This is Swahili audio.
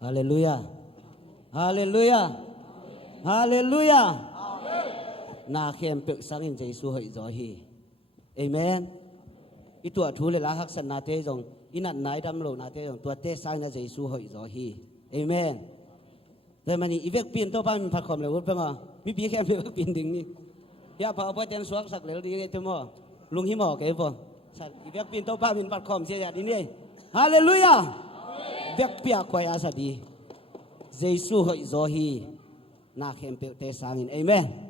Hallelujah. Hallelujah. Hallelujah. Na khem pe sangin Jesu hoi zo hi. Amen. Itu thu le la hak san na te jong inat nai dam lo na te jong tua te sang na Jesu hoi zo hi. Amen. Thế mà ni ivek pin to pa min phat khom le wut panga mi bi khem ivek pin ding ni. Ya pa pa ten suak sak le di te mo lung hi mo ke po. Sat ivek pin to pa min phat khom se ya di ni. Hallelujah. Vek pia kwai asa di. Jesu hoi zo hi. Na khem pe te sang in. Amen.